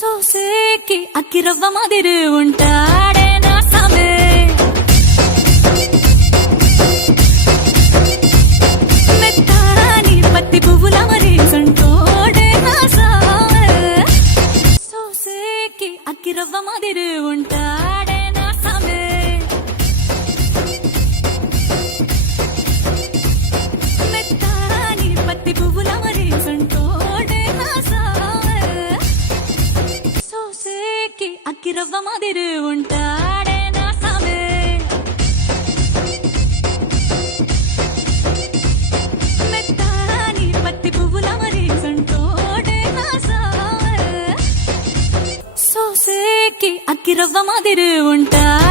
సోసేకి అక్కిరవ్వ మాదిరి ఉంటాడే నా సామే. మెత్తాని పత్తి పువ్వుల మరి సంటోడే నా సామే. సోసేకి అక్కిరవ్వ మాదిరి ఉంటాడే నా సామే. మెత్తాని పత్తి పువ్వుల మరి సంటోడే నా సామే. సోసేకి అక్కిరవ్వ మాదిరి ఉంటాడే నా సామే. మెత్తాని పత్తి పువ్వుల మరి సంటోడే నా సామే. సోసేకి అక్కిరవ్వ మాదిరి ఉంటాడే